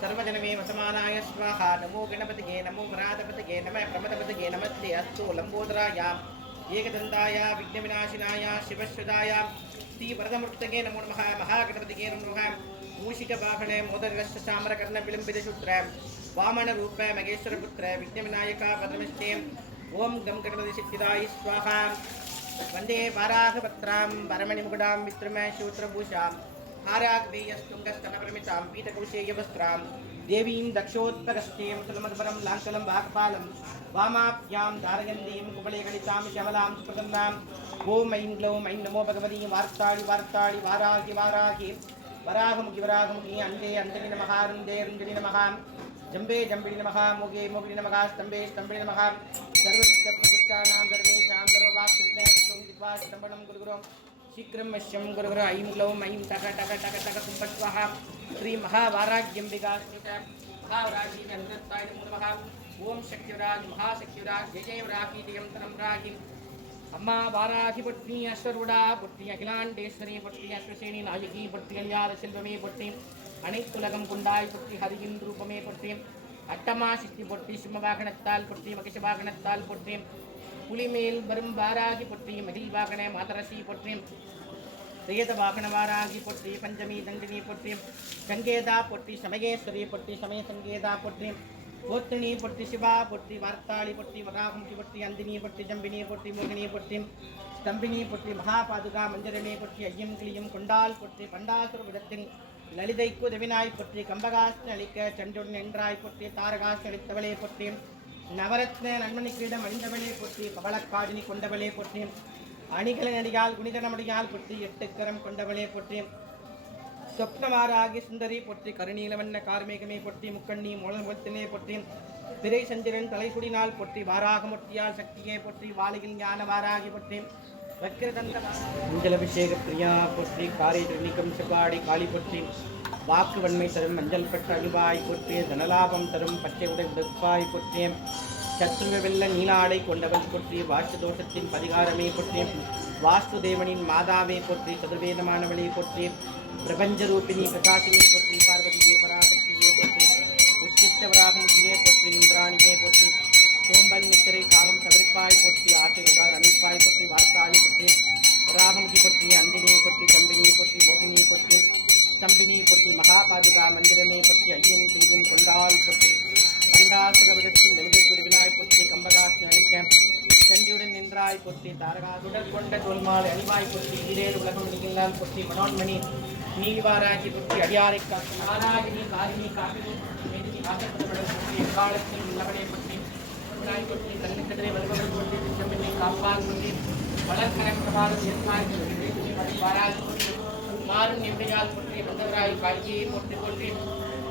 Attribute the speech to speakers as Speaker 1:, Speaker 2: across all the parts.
Speaker 1: सर्वजनमे वसमानाय स्वाहा नमो गणपतिगे नमो वराधपतिगे नमः प्रमदपतिगे नमस्ते अस्तु लम्बोदराय एकदन्ताय विघ्नविनाशिनाय शिवश्वदाय श्रीवरदमूर्तगे नमो नमः महागणपतिगे नमो नमः मूषिकवाहने मोदरस्य चामरकर्णविलम्बितशूत्र वामनरूप महेश्वरपुत्र विघ्नविनायका पदमस्ते ॐ गं गणपति सिद्धिदाय स्वाहा वन्दे वाराहपत्रां वरमणिमुकुडां वित्रमशूत्रभूषां हाराग्नेयस्तुङ्गस्तनपरिमितां पीतकौशेयवस्त्रां देवीं दक्षोत्तरस्तीं तुलमद्वरं लाङ्कलं वाक्पालं वामाभ्यां धारयन्तीं कुवलयगणितां श्यामलां सुप्रसन्नाम् ॐ ऐं ग्लौं ऐं नमो भगवती वार्ताळि वार्ताळि वाराहि वाराहि वराहमुखि वराहमुखि अन्ते अन्तनि नमः रुन्दे रुन्दनि नमः जम्बे जम्बिणि नमः मोगे मोगिनि नमः स्तम्भे स्तम्भिणि नमः सर्वसिद्धप्रतिष्ठानां सर्वेषां सर्ववाक्सिद्धं स्तम्भनं गुरुगुरुं शीघ्रं वश्यं गुरुगुरु ऐं ग्लौं ऐं टक टक टक टक कुम्भस्वाहा श्रीमहावाराग्यम्बिका महावराजी अन्तस्ताय नमो नमः ॐ शक्तिवराज महाशक्तिवराज जय जय वराही जयं तनं राही அம்மா வாராகி பொட்டி அஸ்வருடா பொட்டி அகிலாண்டேஸ்வரி பொட்டி அஸ்வசேனி நாயகி பொட்டி கல்யாண செல்வமே பொட்டி அனைத்துலகம் கொண்டாய் பொட்டி ஹரியின் ரூபமே பொட்டி அட்டமா சித்தி பொட்டி சிம்மவாகனத்தால் பொட்டி மகிஷ வாகனத்தால் பொட்டி புலிமேல் வரும் வாராகி பொட்டி மகிழ் மாதரசி பொட்டி சேத வாகன வாராகி பொற்றி பஞ்சமி தண்டினி பொட்டி சங்கேதா பொற்றி சமயேஸ்வரி பொற்றி சமய சங்கேதா பொட்டி போத்தினி பொட்டி சிவா பொட்டி வார்த்தாளி பொட்டி வராகுமுகி பொட்டி அந்தினி பொட்டி ஜம்பினி பொட்டி மோகினி பொட்டி ஸ்தம்பினி பொட்டி மகாபாதுகா மஞ்சரணி பொட்டி ஐயம் கிளியும் கொண்டால் பொட்டி பண்டாசுர விடத்தின் லலிதைக்கு உதவினாய் பொற்றி. கம்பகாசன் அளிக்க சென்றுடன் நின்றாய் பொற்றி. தாரகாசன் அளித்தவளே பொற்றி. நவரத்ன நன்மணி கிரீடம் அணிந்தவளே பொற்றி பவளக்காடினி கொண்டவளே பொற்றி அணிகளை நடிகால் குணிதனமடியால் பொற்றி எட்டுக்கரம் கொண்டவளே பொற்றி சொப்னமாராகி சுந்தரி பொற்றி கருணீலவண்ண கார்மேகமே பொற்றி முக்கண்ணி மூலமுகத்தினே பொற்றி திரை சந்திரன் தலைசுடினால் பொற்றி வாராகமுட்டியால் சக்தியே பொற்றி வாழையில் ஞான வாராகி பொற்றி வக்கிரதந்த மஞ்சளபிஷேக பிரியா பொற்றி காரை திருநீக்கம் செவ்வாடி காளி பொற்றி வாக்கு வன்மை தரும் மஞ்சள் பெற்ற அழுவாய் பொற்றி தனலாபம் தரும் பச்சை உடை உடுப்பாய் பொற்றி. சத்ருவ வெள்ள நீலாடை கொண்டவன் பொற்றி வாஸ்து தோஷத்தின் பரிகாரமே பொற்றி. வாஸ்து தேவனின் மாதாவே பொற்றி சதுர்வேதமானவளே பொற்றி. பிரபஞ்ச ரூபிணி பிரகாசினி பொற்றி பார்வதியே பராசக்தியே பொற்றி. உச்சிஷ்டவராகமுகியே பொற்றி இந்திராணியே பொற்றி. சோம்பல் நித்திரை காமம் தவிர்ப்பாய் பொற்றி ஆசிர்வார் அளிப்பாய் பொற்றி வார்த்தாளி பொற்றி. ராகமுகி பொற்றி அந்தினியை பொற்றி சம்பினி பொற்றி மோகினியை பொற்றி. சம்பினி பொற்றி மகாபாதுகா மந்திரமே பொற்றி ஐயம் கிளியும் கொண்டால் பொற்றி பண்டாசுரவிடத்தில் நெல்லை குருவினாய் பொற்றி கம்பகாசி அழிக்க சண்டியுடன் நின்றாய் பொற்றி தாரகாசுடர் கொண்ட தொல்மால் அணிவாய் பொற்றி ஈரேறு உலகம் நிகழ்ந்தால் பொற்றி மனோன்மணி. நீவாராகி பொற்றி அடியாரை காத்து நாராயணி காரிணி காப்பினி மேதினி எக்காலத்தில் உள்ளவனே பொற்றி நாய் பொற்றி கண்ணுக்கதிரை வருபவன் பொற்றி திட்டமில்லை காப்பான் பொற்றி வளர்க்கரம் பிரபாதம் எஸ்மாய் பொற்றி வாராகி பொற்றி மாறும் எவ்வையால் பொற்றி வந்தவராய் பாக்கியை பொற்றி பொற்றி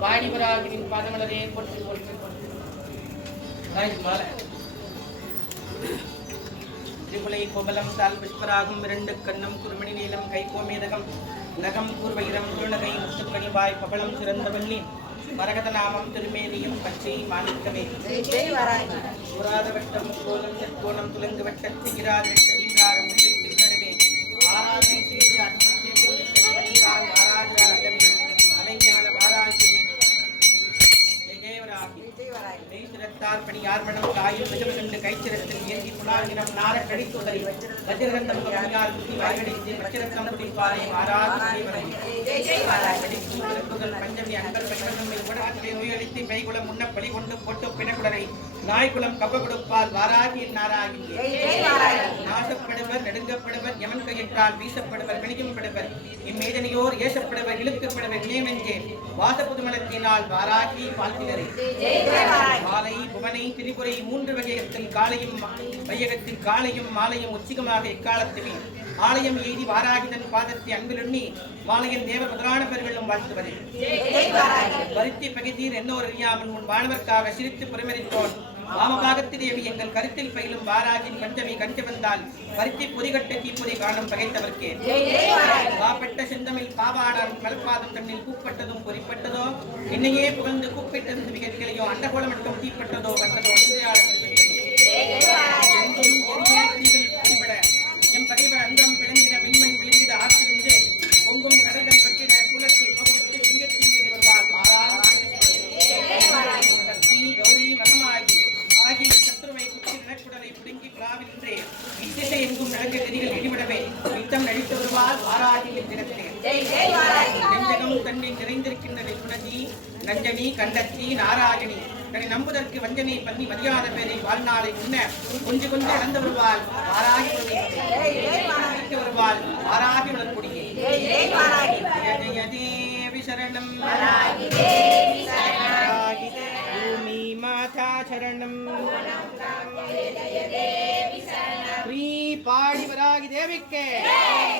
Speaker 1: வாணிபராகினின் பதமலரே பொற்றி பொற்றி பொற்றி நாய் திரிபுலை கோபலம் தால் புஷ்பராகும் இரண்டு கண்ணம் குருமணி நீளம் கை கோமேதகம் நகம் பூர்வகிரம் துருணகை முத்துக்கணிவாய் பவளம் சிறந்தவல்லி மரகத நாமம் திருமேனியும் பச்சை மாணிக்கமே. புராத வட்டம் கோலம் நெற்கோணம் துலங்கு வட்டத்து கிராது தெரிந்தாரம் ஆராதனை செய்து ஜெயவராகி நெய் சிரத்தார் பணி யார் மனம்? காயும் கண்டு கைச்சிரத்தில் ஏந்தி புலாகினம். நார கடித்துதறி வஜ்ரகந்தம் கவியார் புத்தி வாய்கடித்து வச்சிரத்தம் குடிப்பாரை மாறாது செய்வரை கடித்து பிறப்புகள் பஞ்சமி அன்பர் பெற்றமை உடனத்தை நோயளித்து மெய்குலம் முன்ன பலி கொண்டு போட்டு பிணக்குடரை நாய்குலம் கவ கொடுப்பால் வாராகி நாராகி. நாசப்படுவர் நெடுங்கப்படுவர் எமன் கையிட்டால் வீசப்படுவர் வெளியப்படுவர் இம்மேதனையோர் ஏசப்படுவர் இழுக்கப்படுவர் நியமெஞ்சே வாசப்புதுமலத்தினால் வாராகி வாழ்த்தினரே. மாலை புவனை திரிபுரை மூன்று வகையத்தில் காலையும் வையகத்தில் காலையும் மாலையும் உச்சிகமாக எக்காலத்துமே. ஆலயம் எய்தி வாராகிதன் பாதத்தை அன்பிலுண்ணி மாலையன் தேவ முதலான பெருகளும் வாழ்த்துவது பருத்தி பகைத்தீர் என்னோர் அறியாமல் உன் வானவர்க்காக சிரித்து புறமரித்தோன் வாமபாகத்து தேவி எங்கள் கருத்தில் பயிலும் வாராகின் பஞ்சமி கண்டு வந்தால் பருத்தி பொதிகட்ட தீப்பொறி காணும் பகைத்தவர்க்கே. காப்பட்ட செந்தமில் பாவாடார் கல்பாதம் கண்ணில் கூப்பட்டதும் பொறிப்பட்டதோ? என்னையே புகழ்ந்து கூப்பிட்டது மிகக்கிளையோ அண்டகோலம் மட்டும் தீப்பட்டதோ? கண்டதோ? எங்கும் எம் பகைவர் அங்கம் பிளந்திட எங்கும் நடக்க நெறிகள் இடிபடவே யுத்தம் நடித்து வருவார் வாராகி தினத்திலே நெஞ்சகம் தன்னில் நிறைந்திருக்கின்றது நஞ்சனி கண்டத்தி நாராயணி தன்னை நம்புதற்கு வஞ்சனை பண்ணி மரியாத பேரை வாழ்நாளை முன்ன கொஞ்சு கொஞ்சம் இழந்து வருவாள் வாராகி வருவாள் வாராகி வளர்க்கூடிய தேவி சரணம் வராகி பூமி மாதா சரணம்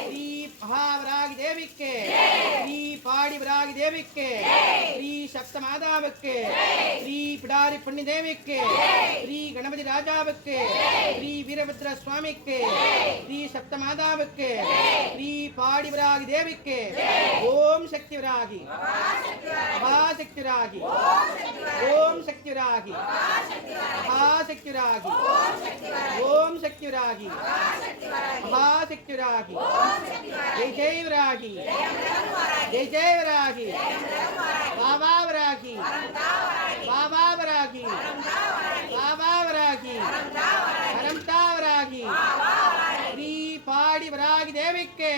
Speaker 1: ஸ்ரீ வராகி மகாவராகி தேவிக்கே. ஸ்ரீ பாடி வராகி தேவிக்கே ஸ்ரீ சப்த மாதாவுக்கு ஸ்ரீ பிடாரி புண்ணி தேவிக்கு. ஸ்ரீ கணபதி ராஜாவுக்கு. ஸ்ரீ வீரபத்ர சுவாமிக்கு. ஸ்ரீ சப்த மாதாவுக்கு ஸ்ரீ பாடி வராகி தேவிக்கு ஓம் சக்தி வராகி மகாசக்தி ராகி ஓம் சக்தி ராகி மகாசக்தி ராகி ஓம் சக்தி ராகி மகாசக்தி ராகி ஜெய் ஜெய் வராகி ஜெய் ஜெய் வராகி பாபா வராகி பாபா வராகி பாபா வராகி பரம்தா வராகி ஸ்ரீ பாடி விராகி தேவிக்கு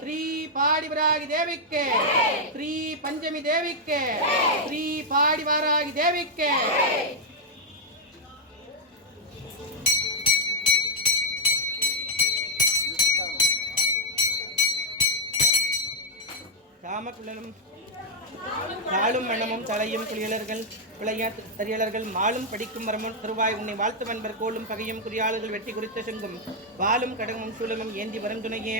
Speaker 1: ஸ்ரீ பாடி விராகி தேவிக்கு ஸ்ரீ பஞ்சமி தேவிக்கு ஸ்ரீ பாடி வாராகி தேவிக்கு காமக்குழலும் நாளும் மணமும் தலையும் குளியலர்கள் விளையா தறியலர்கள் மாலும் படிக்கும் வரமும் திருவாய் உன்னை வாழ்த்து வன்பர் கோலும் பகையும் குறியாளர்கள் வெட்டி குறித்த செங்கும். வாழும் கடகமும் சூலமும் ஏந்தி வருந்துணையே.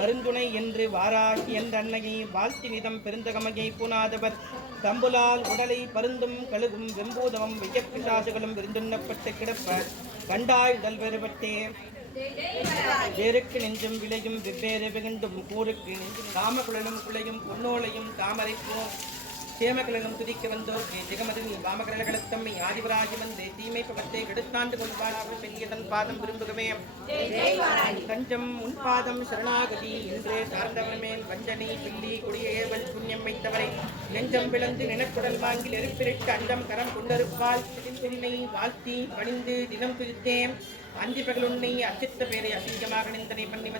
Speaker 1: வருந்துணை என்று வாராகி என்ற அன்னையை வாழ்த்தி நிதம் பெருந்தகமையை பூனாதவர் தம்புலால் உடலை பருந்தும் கழுகும் வெம்பூதமும் வெய்யப்பிசாசுகளும் விருந்துண்ணப்பட்டு கிடப்ப. கண்டாய் உடல் பெறுபட்டே வேருக்கு நெஞ்சும் விளையும் வெவ்வேறு வெகுண்டும் கூருக்கு நெஞ்சும் காமகுழலும் குளையும் பொன்னோலையும் தாமரைப்போம் சேமகுலனும் துதிக்க வந்தோர்க்கு ஜெகமதில் வாமகரகளத்தம்மை ஆதிவராகி வந்து தீமை பகத்தை கெடுத்தாண்டு கொள்வாராக பெரியதன் பாதம் விரும்புகவே தஞ்சம் உன் பாதம் சரணாகதி. என்று சார்ந்தவர் மேல் வஞ்சனை பில்லி குடியேவல் புண்ணியம் வைத்தவரை. நெஞ்சம் பிளந்து நினக்குடல் வாங்கி நெருப்பிரிட்டு அண்டம் கரம் கொண்டருப்பால் உன்னை வாழ்த்தி பணிந்து தினம் பிரித்தேன் அந்தி பகலுன்னை அச்சித்த பேரை அசிங்கமாக நிந்தனை பண்ணி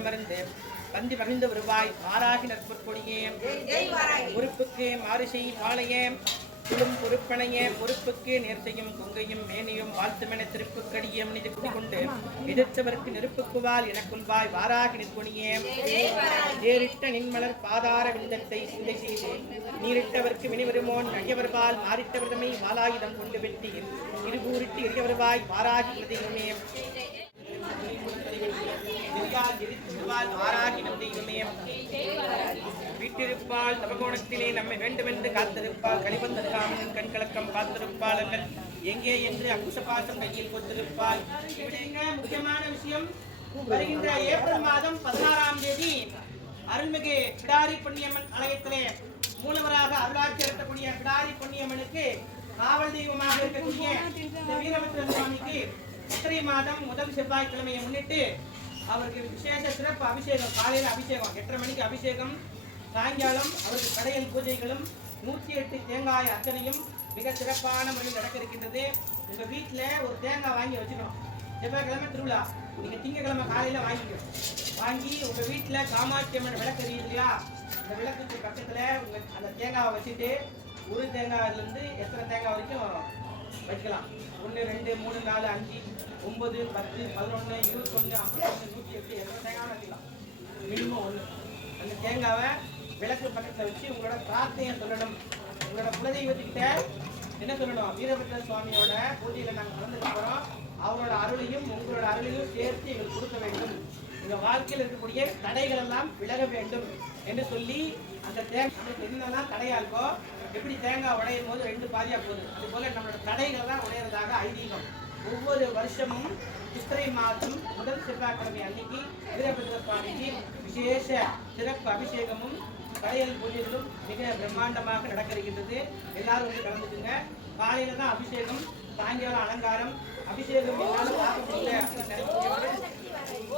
Speaker 1: மருந்து. பந்தி பகிர்ந்து வருவாய் மாறாகி நற்பொற்கொடியே பொறுப்புக்கு மாறுசெய் மாலையே குடும் பொறுப்பனைய பொறுப்புக்கு நேர்த்தையும் கொங்கையும் மேனியும் வாழ்த்துமென திருப்புக்கடிய மனித குடிகொண்டு எதிர்த்தவர்க்கு நெருப்புக்குவால் எனக்குள்வாய் வாராகி நிற்குணியே ஏறிட்ட நின்மலர் பாதார விந்தத்தை சிந்தை செய்து நீரிட்டவர்க்கு வினிவருமோன் நகையவர்பால் மாறிட்டவர்தமை மாலாயுதம் கொண்டு வெட்டி இருகூரிட்டு எரியவர்வாய் வாராகி பிரதியுமே வீட்டிருப்பாள் நவகோணத்திலே நம்மை வேண்டுமென்று காத்திருப்பாள் கலிபந்தற்காமன் கண்கலக்கம் பார்த்திருப்பாள் எங்கே என்று அங்குச பாசம் கையில் கொத்திருப்பாள் முக்கியமான விஷயம்? வருகின்ற ஏப்ரல் மாதம் பதினாறாம் தேதி அருள்மிகு கிடாரி பொன்னியம்மன் ஆலயத்திலே மூலவராக அருளாட்சி இருக்கக்கூடிய கிடாரி பொன்னியம்மனுக்கு காவல் தெய்வமாக இருக்கக்கூடிய வீரபத்ர சுவாமிக்கு சித்திரை மாதம் முதல் செவ்வாய்க்கிழமையை முன்னிட்டு அவருக்கு விசேஷ சிறப்பு அபிஷேகம் காலையில் அபிஷேகம் எட்டரை மணிக்கு அபிஷேகம் சாயங்காலம் அவருக்கு கடையில் பூஜைகளும் நூற்றி எட்டு தேங்காய் அத்தனையும் மிக சிறப்பான முறையில் நடக்க இருக்கின்றது உங்கள் வீட்டில் ஒரு தேங்காய் வாங்கி வச்சுக்கணும் செவ்வாய்க்கிழமை திருவிழா. நீங்கள் திங்கக்கிழமை காலையில் வாங்கிக்கணும் வாங்கி உங்கள் வீட்டில் காமாட்சி அம்மன் விளக்கு இருக்கீங்களா அந்த விளக்குக்கு பக்கத்தில் உங்கள் அந்த தேங்காவை வச்சுட்டு ஒரு தேங்காயிலேருந்து எத்தனை தேங்காய் வரைக்கும் வைக்கலாம்? ஒன்று ரெண்டு மூணு நாலு அஞ்சு ஒம்பது பத்து பதினொன்று இருபத்தொன்று ஐம்பத்தொன்று நூற்றி எட்டு எத்தனை தேங்காய் வைக்கலாம் மினிமம் ஒன்று அந்த தேங்காவை விளக்கு பக்கத்தில் வச்சு உங்களோட பிரார்த்தனையை சொல்லணும். உங்களோட குலதெய்வத்துக்கிட்ட என்ன சொல்லணும்? வீரபத்ர சுவாமியோட பூஜையில நாங்க கலந்துக்க போறோம். அவரோட அருளையும் உங்களோட அருளையும் சேர்த்து எங்களுக்கு கொடுக்க வேண்டும். எங்க வாழ்க்கையில் இருக்கக்கூடிய தடைகள் எல்லாம் விலக வேண்டும் என்று சொல்லி அந்த தேங்காய் என்னெல்லாம் தடையா இருக்கோ எப்படி தேங்காய் உடையும் போது ரெண்டு பாதியா போகுது. அது போல நம்மளோட தடைகள் தான் உடையிறதாக ஐதீகம். ஒவ்வொரு வருஷமும் சித்திரை மாதம் முதல் செவ்வாய்க்கிழமை அன்னைக்கு வீரபத்ர சுவாமிக்கு விசேஷ சிறப்பு அபிஷேகமும் கடையல் பூஜைகளும் மிக பிரம்மாண்டமாக நடக்க இருக்கின்றது எல்லாரும் வந்து கலந்துக்குங்க. காலையில தான் அபிஷேகம் சாயங்காலம் அலங்காரம் அபிஷேகம் என்னால பார்க்க முடியல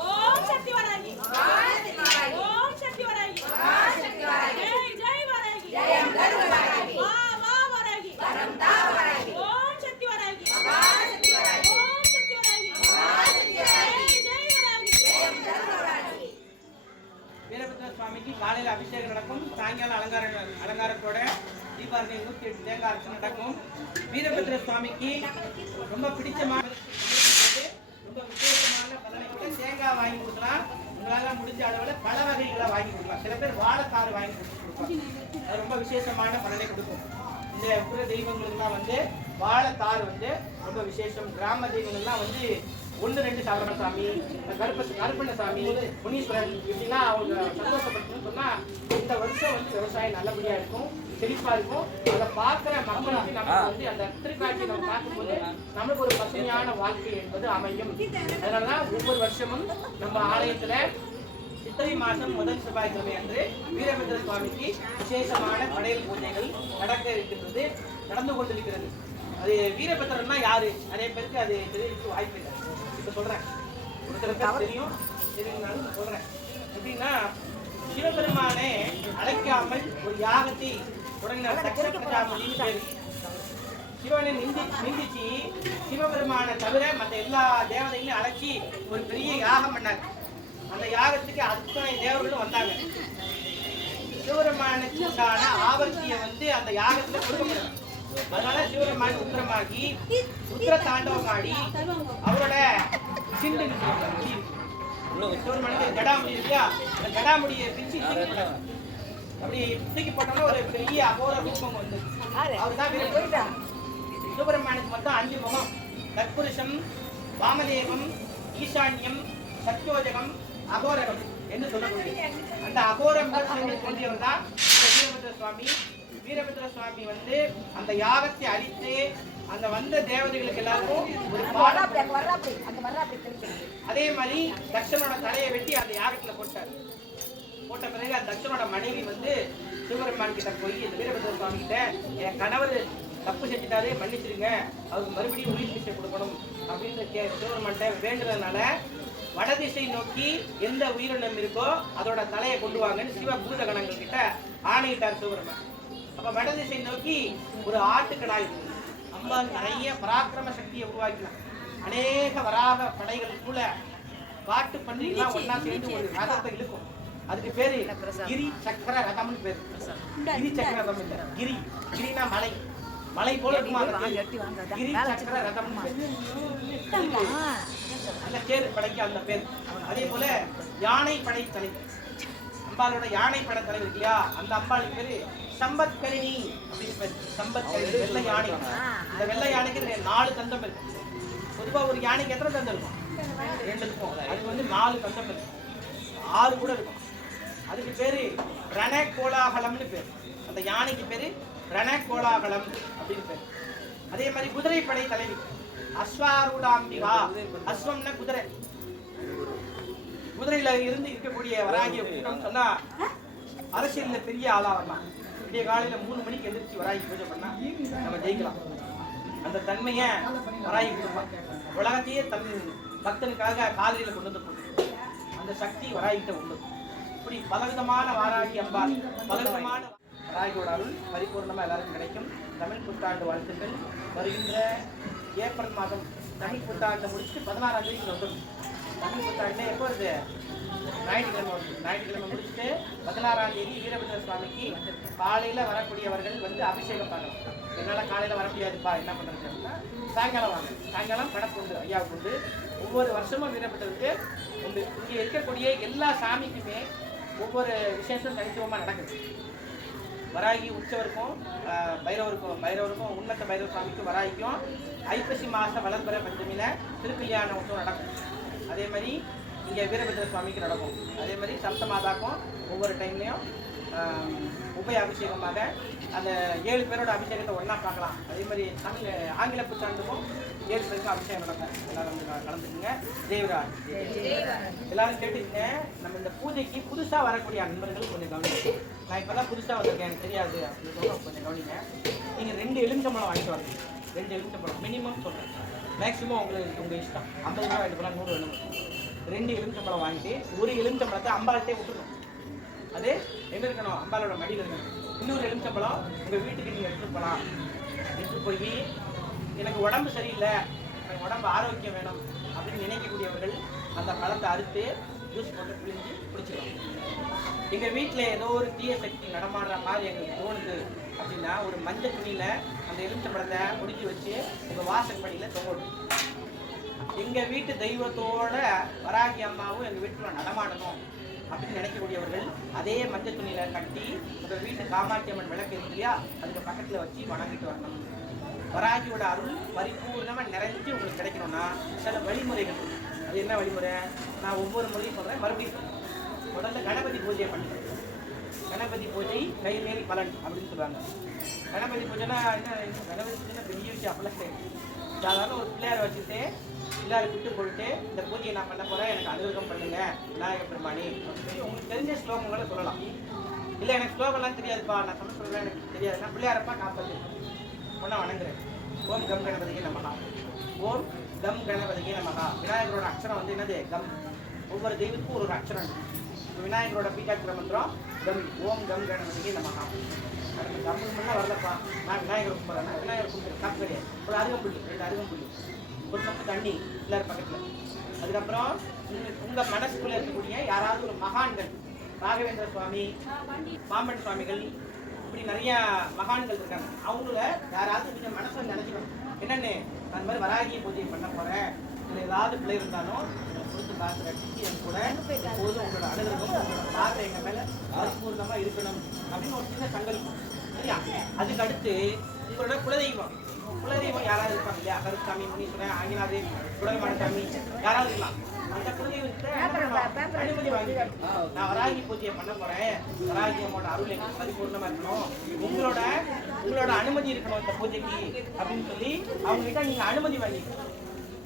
Speaker 2: ஓம் சக்தி வராகி.
Speaker 1: வீரபத்ர சுவாமிக்கு ரொம்ப பிடிச்சமான ரொம்ப விசேஷமான பலனை கூட தேங்காய் வாங்கி கொடுக்கலாம். உங்களால முடிஞ்ச அளவில் பல வகைகளை வாங்கி கொடுக்கலாம். சில பேர் வாழைத்தாறு வாங்கி கொடுக்கணும் அது ரொம்ப விசேஷமான பலனை கொடுக்கும். இந்த புற தெய்வங்களுக்குலாம் வந்து வாழைத்தாறு வந்து ரொம்ப விசேஷம். கிராம தெய்வங்கள்லாம் வந்து ஒன்று ரெண்டு சாதாரண சாமி கருப்ப கருப்பண்ண சாமி முனீஸ்வரன் இப்படின்னா அவங்க சந்தோஷப்படுத்தணும்னு சொன்னால் இந்த வருஷம் வந்து விவசாயம் நல்லபடியாக இருக்கும். செழிப்பா இருக்கும். அதை பார்க்குற மக்களுக்கு நமக்கு வந்து அந்த திருக்காட்சி நம்ம பார்க்கும்போது நம்மளுக்கு ஒரு பசுமையான வாழ்க்கை என்பது அமையும். அதனாலதான் ஒவ்வொரு வருஷமும் நம்ம ஆலயத்துல சித்திரை மாதம் முதல் செவ்வாய்க்கிழமை அன்று வீரபத்ர சுவாமிக்கு விசேஷமான படையல் பூஜைகள் நடக்க இருக்கின்றது நடந்து கொண்டிருக்கிறது. அது வீரபத்ரன்னா யாரு? நிறைய பேருக்கு அது தெரிவிக்க வாய்ப்பு இல்லை. இப்ப சொல்றேன். ஒரு சில பேர் தெரியும் தெரியும்னாலும் சொல்றேன். எப்படின்னா சிவபெருமானே அழைக்காமல் ஒரு யாகத்தை சிவனை நிந்தி நிந்திச்சு சிவபெருமானை தவிர மற்ற எல்லா தேவதைகளையும் அழைச்சி ஒரு பெரிய யாகம் பண்ணார். அந்த யாகத்துக்கு அத்தனை தேவர்களும் வந்தாங்க. சிவபெருமானுக்கு உண்டான ஆவர்த்தியை வந்து அந்த யாகத்துல கொடுக்கப்படும் அதனால சிவபெருமான் உத்தரமாகி உத்தர தாண்டவம் ஆடி அவரோட சிண்டு சிவபெருமானுக்கு ஜடாமுடி இருக்கியா அந்த ஜடாமுடியை பிரிச்சு. அப்படி தூக்கி போட்டோம்னா ஒரு பெரிய அகோர ரூபம் வந்து. அவர் தான் வீரபத்ரன். சிவபெருமானுக்கு மொத்தம் அஞ்சு முகம். தற்புருஷம் வாமதேவம் ஈசான்யம் சத்யோஜகம் அகோரகம் என்று சொல்லக்கூடிய அந்த அகோர விமர்சனங்கள் தோன்றியவர் தான் வீரபத்ர சுவாமி வீரபத்ர சுவாமி வந்து அந்த யாகத்தை அழித்து அந்த வந்த தேவதைகளுக்கு எல்லாருக்கும் ஒரு பாடம் அதே மாதிரி தட்சனோட தலையை வெட்டி அந்த யாகத்துல போட்டார். போட்ட பிறகு அந்த தட்சனோட மனைவி வந்து சிவபெருமான் கிட்ட போய் இந்த வீரபத்ர சுவாமி கிட்ட என் கணவர் தப்பு செஞ்சுட்டாரு மன்னிச்சிருங்க. அவருக்கு மறுபடியும் உயிர் பிச்சை கொடுக்கணும். அப்படின்னு கே சிவபெருமான்கிட்ட வேண்டுறதுனால வடதிசை நோக்கி எந்த உயிரினம் இருக்கோ அதோட தலையை கொண்டு வாங்கன்னு சிவ பூதகணங்கள் கிட்ட ஆணையிட்டார் சிவபெருமான். அப்ப வடதிசை நோக்கி ஒரு ஆட்டுக்கடாய். அம்பாள் நிறைய பராக்கிரம சக்தியை உருவாக்கலாம் அநேக வராக படைகள் கூட காட்டு பன்றிகள்லாம் ஒண்ணா சேர்ந்து ஒரு ரதத்தை இழுக்கும். அதுக்கு பேரு கிரி சக்கர ரதம்னு பேரு. கிரி சக்கர ரதம் இல்ல. கிரி கிரினா மலை. மலை போல இருக்குமா. கிரி சக்கர ரதம்னு பேரு. அந்த தேர் படைக்கு அந்த பேர். அதே போல யானை படை தலைவர். அம்பாளோட யானை படை தலைவர் இல்லையா? அந்த அம்பாளுக்கு பேரு சம்பத்கரிணி அப்படின்னு பேரு. சம்பத்கரிணி வெள்ளை யானை. இந்த வெள்ளை யானைக்கு நாலு தந்தம் இருக்கு. பொதுவா ஒரு யானைக்கு எத்தனை தந்தம் இருக்கும்? ரெண்டு. இருக்கும் அதுக்கு வந்து நாலு தந்தம் இருக்கு. ஆறு கூட இருக்கும். அதுக்கு பேரு ரண கோலாகலம்னு பேர். அந்த யானைக்கு பேரு ரண கோலாகலம் அப்படின்னு பேர். அதே மாதிரி குதிரைப்படை தலைவி. அஸ்வாரூடாம்பிகா அஸ்வம்னா குதிரை. குதிரையில இருந்து இருக்கக்கூடிய வராகிய கூட்டம் சொன்னா அரசியல்ல பெரிய ஆளா வரலாம் விடிய காலையில மூணு மணிக்கு எந்திரிச்சு வராகி பூஜை பண்ணா நம்ம ஜெயிக்கலாம். அந்த தன்மையை வராகி கொடுப்பான் உலகத்தையே தன் பக்தனுக்காக காலையில கொண்டு வந்து அந்த சக்தி வராகிட்ட உண்டு. இப்படி பலவிதமான வாராகி அம்பாள் பலவிதமான வாராகியோட அருள் பரிபூர்ணமா எல்லாருக்கும் கிடைக்கும். தமிழ் புத்தாண்டு வாழ்த்துக்கள். வருகின்ற ஏப்ரல் மாதம் தமிழ் புத்தாண்டை முடிச்சுட்டு பதினாறாம் தேதி வந்துடும் தமிழ் புத்தாண்டு எப்போ வருது? ஞாயிற்றுக்கிழமை வருது. ஞாயிற்றுக்கிழமை முடிச்சுட்டு பதினாறாம் தேதி வீரபத்ர சுவாமிக்கு காலையில் வரக்கூடியவர்கள் வந்து அபிஷேகம் பண்ணணும். என்னால் காலையில் வர முடியாதுப்பா என்ன பண்ணுறது அப்படின்னா சாயங்காலம் வாங்க. சாயங்காலம் கணக்கு உண்டு ஐயாவுக்கு உண்டு. ஒவ்வொரு வருஷமும் வீரப்பட்டதுக்கு உண்டு. இங்கே இருக்கக்கூடிய எல்லா சாமிக்குமே ஒவ்வொரு விசேஷம் தனித்துவமாக நடக்குது. வராகி உற்சவருக்கும் பைரவருக்கும் பைரவருக்கும் உன்னத்த பைரவ சுவாமிக்கும் வராகிக்கும் ஐப்பசி மாதம் வளர்பிற பஞ்சமியில் திருக்கல்யாண உற்சவம் நடக்கும். அதே மாதிரி இங்கே வீரபத்ர சுவாமிக்கு நடக்கும். அதே மாதிரி சப்த மாதாக்கும் ஒவ்வொரு டைம்லையும் உபய அபிஷேகமாக அந்த ஏழு பேரோட அபிஷேகத்தை ஒன்றா பார்க்கலாம். அதே மாதிரி தமிழ் ஆங்கில புத்தாண்டுக்கும் ஏழு பேருக்கும் அபிஷேகம் நடக்கும். எல்லாரும் கலந்துக்குங்க. தேவராஜ். எல்லாரும் கேட்டுக்கங்க. நம்ம இந்த பூஜைக்கு புதுசாக வரக்கூடிய நண்பர்கள் கொஞ்சம் கவனிங்க. நான் இப்போ தான் புதுசாக வந்திருக்கேன். எனக்கு தெரியாது. அப்படின்னு சொல்ல கொஞ்சம் கவனிங்க. நீங்கள் ரெண்டு எலுமிச்சம்பழம் வாங்கிட்டு வரீங்க ரெண்டு எலுமிச்சம்பழம். மினிமம் சொல்கிறேன் மேக்ஸிமம் உங்களுக்கு உங்கள் இஷ்டம். ஐம்பது ரூபா வாங்கிட்டு போகலாம் நூறு வேணும் ரெண்டு எலுமிச்சம்பழம் வாங்கிட்டு ஒரு எலுமிச்சம்பழத்தை அம்பாள்கிட்டே விட்டுருணும் அது எங்க இருக்கணும்? அம்பாலோட மடியில் இருக்கணும். இன்னொரு எலுமிச்சம்பழம் உங்க வீட்டுக்கு நீங்க எடுத்துட்டு போகலாம் எடுத்துட்டு போய் எனக்கு உடம்பு சரியில்லை எனக்கு உடம்பு ஆரோக்கியம் வேணும் அப்படின்னு நினைக்கக்கூடியவர்கள் அந்த பழத்தை அறுத்து ஜூஸ் போட்டு பிழிஞ்சு குடிச்சிடலாம். எங்க வீட்டில் ஏதோ ஒரு தீய சக்தி நடமாடுற மாதிரி எங்களுக்கு தோணுது அப்படின்னா ஒரு மஞ்சள் துணியில அந்த எலுமிச்சம்பழத்தை முடிச்சு வச்சு உங்க வாசற்படியில தொங்க எங்கள் எங்க வீட்டு தெய்வத்தோட வராகி அம்மாவும் எங்க வீட்டுல நடமாடணும். அப்படின்னு நினைக்கக்கூடியவர்கள் அதே மஞ்சள் துணியில கட்டி உங்கள் வீட்டு காமாட்சி அம்மன் விளக்கு இருக்கு இல்லையா அதுக்கு பக்கத்தில் வச்சு வணங்கிட்டு வரணும். வராகியோட அருள் பரிபூர்ணமாக நிறைஞ்சு உங்களுக்கு கிடைக்கணும்னா சில வழிமுறைகள். அது என்ன வழிமுறை? நான் ஒவ்வொரு முறையும் சொல்கிறேன் மறுபடியும் சொல்றேன். முதல்ல கணபதி பூஜையை பண்ணுறேன் கணபதி பூஜை கைமேல் பலன் அப்படின்னு சொல்லுவாங்க. கணபதி பூஜைனா என்ன கணபதி பூஜைனா பெரிய விஷயம் அப்படிலாம் சாதாரண ஒரு பிள்ளையாரை வச்சுட்டு எல்லாரும் விட்டு போட்டு இந்த பூஜையை நான் பண்ண போறேன். எனக்கு அனுகிரகம் பண்ணுங்க விநாயக பெருமானி. சொல்லி உங்களுக்கு தெரிஞ்ச ஸ்லோகங்களை சொல்லலாம். இல்லை எனக்கு ஸ்லோகம்லாம் தெரியாதுப்பா. நான் சமைச்சு சொல்றேன் எனக்கு தெரியாது. நான் பிள்ளையாரப்பா காப்பாற்று ஒன்றா வணங்குறேன். ஓம் கம் கணபதியே நமகா. ஓம் கம் கணபதியே நமகா. விநாயகரோட அக்ஷரம் வந்து என்னது? கம். ஒவ்வொரு தெய்வத்துக்கும் ஒரு ஒரு அக்ஷரம் விநாயகரோட பீட்டாக்கிற மந்திரம் கம். ஓம் கம் கணபதியே நமகா. எனக்கு கம்முக்கு முன்னே வரலப்பா. நான் விநாயகர் கும்பிட்றேன் விநாயகர் கும்பிட்றேன் தப்பு கிடையாது. ஒரு அருகம்புள்ளி ரெண்டு அருகம்புள்ளி ஒரு சொப்பு தண்ணி எல்லாரும் பக்கத்தில். அதுக்கப்புறம் உங்கள் மனசுக்குள்ளே இருக்கக்கூடிய யாராவது ஒரு மகான்கள் ராகவேந்திர சுவாமி பாம்பன் சுவாமிகள் இப்படி நிறையா மகான்கள் இருக்காங்க. அவங்கள யாராவது கொஞ்சம் மனசில் நினைக்கணும். என்னென்னு அந்த மாதிரி வராகிய பூஜை பண்ண போகிறேன் இல்லை ஏதாவது பிள்ளை இருந்தாலும் கொடுத்து பார்க்குற ரட்சிச்சு என் கூட போதும் உங்களோட அனுகிரகம் உங்களோட பார்வை எங்கள் மேலே பரிபூர்ணமா இருக்கணும் அப்படின்னு ஒரு சின்ன சங்கல்பம். சரியா? அதுக்கு அடுத்து உங்களோட குலதெய்வம். குலதெய்வம் யாராவது இருப்பாங்க இல்லையா கருப்புசாமி முனீஸ்வரன் ஆங்கிலாது குடல்மாடசாமி யாராவது இருக்கலாம். அந்த குலதெய்வத்தை? அனுமதி வாங்கி நான் வராகி பூஜையை பண்ண போறேன். வராகி அம்மோட அருள் எனக்கு பரிபூர்ணமா இருக்கணும். உங்களோட உங்களோட அனுமதி இருக்கணும் இந்த பூஜைக்கு அப்படின்னு சொல்லி அவங்க கிட்ட நீங்க அனுமதி வாங்கிக்கணும்.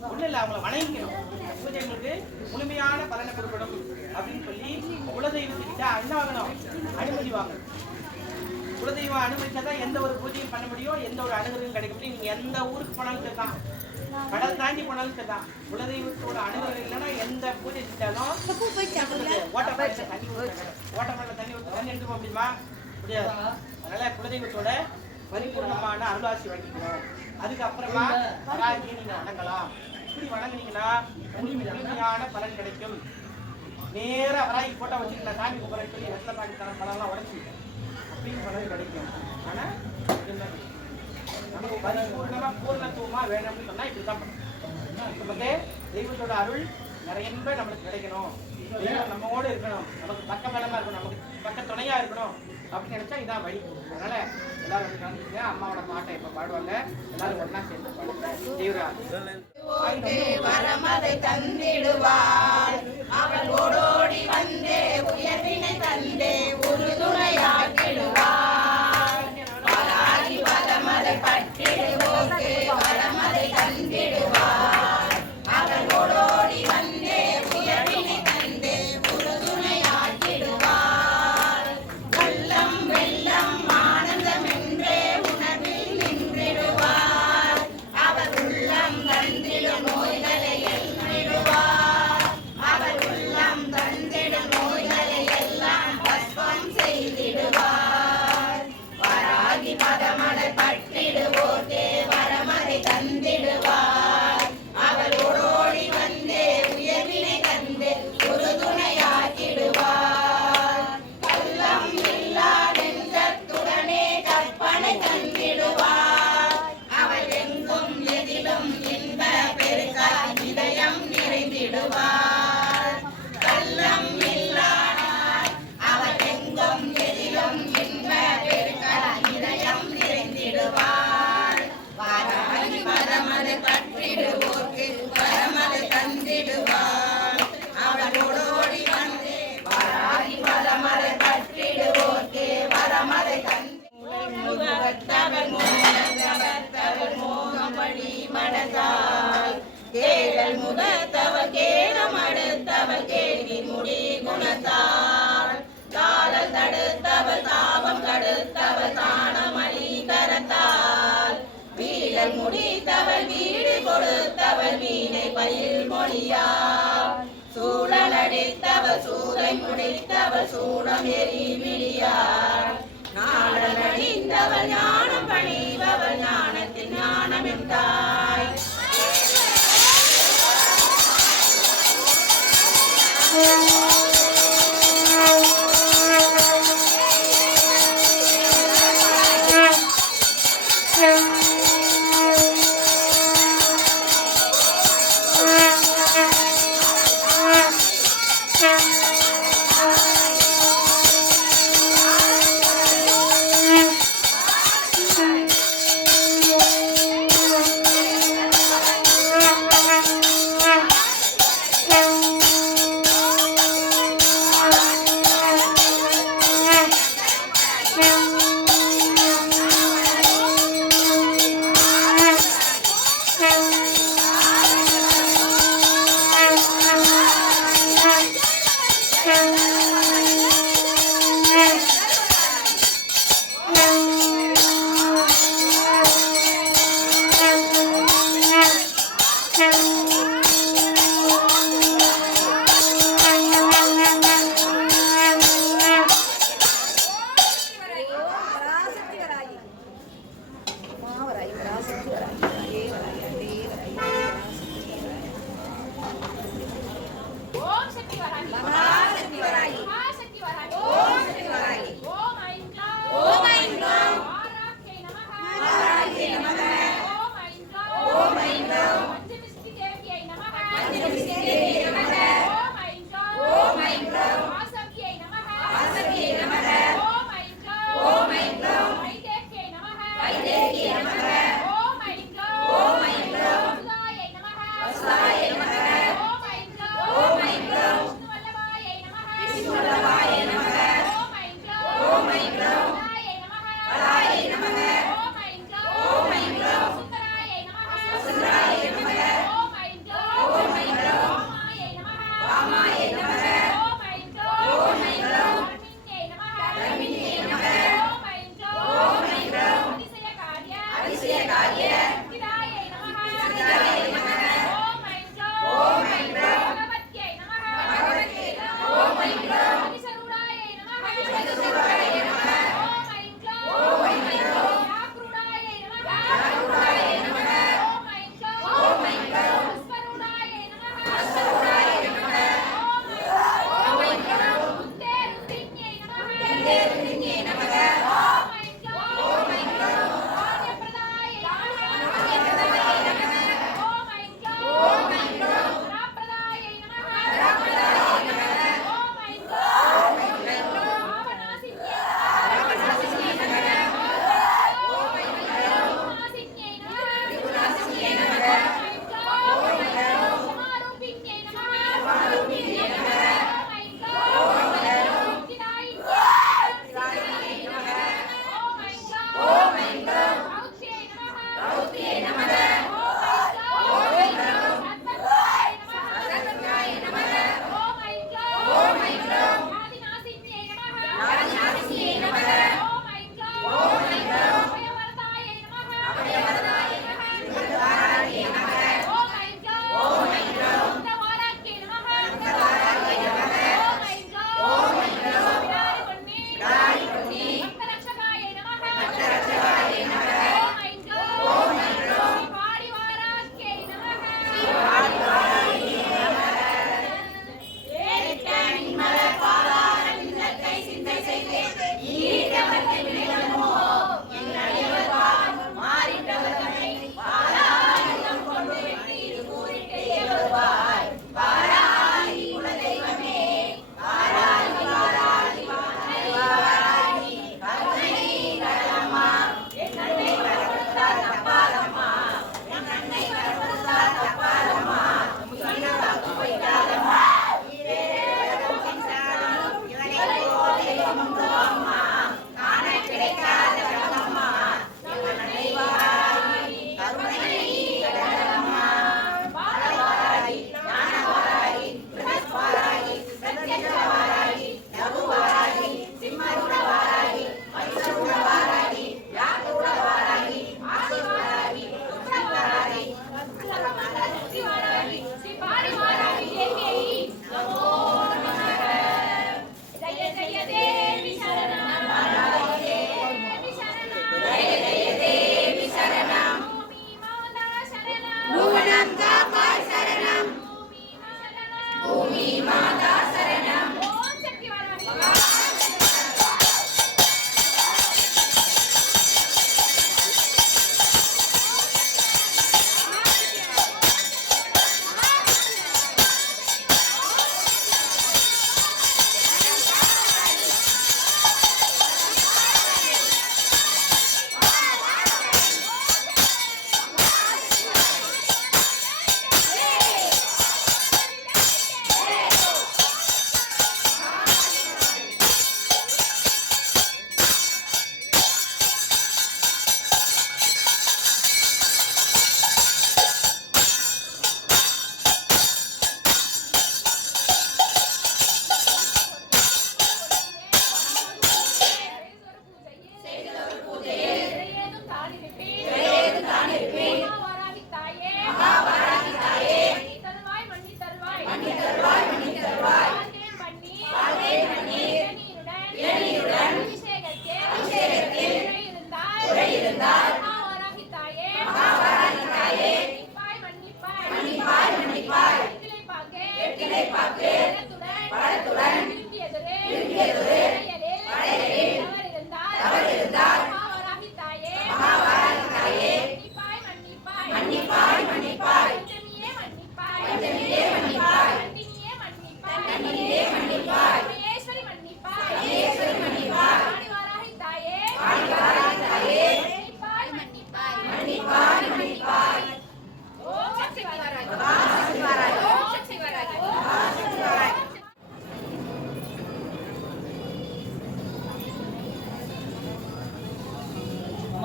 Speaker 1: ஒண்ணும் இல்ல அவங்கள வணங்கிக்கணும். பூஜை உங்களுக்கு முழுமையான பலனை கொடுக்கணும் அப்படின்னு சொல்லி குலதெய்வத்துக்கிட்ட என்ன வாங்கணும் அனுமதி வாங்கணும். குலதெய்வம் அனுமதிச்சாதான் எந்த ஒரு பூஜையும் பண்ண முடியும் எந்த ஒரு அனுகிரகம் கிடைக்க முடியும். நீங்க எந்த ஊருக்கு போனாலும் சரிதான். கடல் தாண்டி போனாலும் சரிதான். குலதெய்வத்தோட அனுகிரகம் இல்லைன்னா எந்த பூஜை செஞ்சாலும் ஓட்டப்பாறையில தண்ணி. ஓட்டப்பாறையில தண்ணி ஊத்து தண்ணி எடுத்து போக முடியுமா? முடியாது. அதனால குலதெய்வத்தோட பரிபூர்ணமான அருளாசி வாங்கிக்கணும். அதுக்கப்புறமா வராகி நீங்க வணங்கலாம். இப்படி வணங்குனீங்கன்னா உங்களுக்கு முழுமையான பலன் கிடைக்கும். நேரா வராகி போட்டோ வச்சுட்டு நான் சாமி கும்பிட்றேன்னு சொல்லி வெத்தலை பாக்கி தரம் பழம்லாம் உடச்சி அப்படின்னு பலன் கிடைக்கும் ஆனால் நமக்கு பரிபூர்ணமாக பூர்ணத்துவமாக வேணும்னு சொன்னா இப்படிதான் பண்ணணும் நமக்கு தெய்வத்தோட அருள் நிறைய நம்மளுக்கு கிடைக்கணும் தெய்வம் நம்மோட இருக்கணும் நமக்கு பக்க பலமாக இருக்கணும் நமக்கு பக்க துணையாக இருக்கணும் அப்படின்னு நினச்சா இதான் வழி அதனால எல்லாரும் வந்து அம்மாவோட பாட்டை இப்போ பாடுவாங்க எல்லாரும் ஒன்றா சேர்ந்து
Speaker 3: பாடுவாங்க தந்திடுவார் அவள் ஓடோடி வந்தே உயர்வினை தந்தே ஐயா சூழல் அடித்தவ சூதை முடித்தவ சூடம் எரி விழியார் நாடன் அணிந்தவள் ஞானம் பணிபவள் ஞானத்தின் ஞானம் என்றாய் Yeah.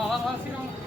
Speaker 3: ਵਾਵਾ ਵਾਸੀ ਨੂੰ।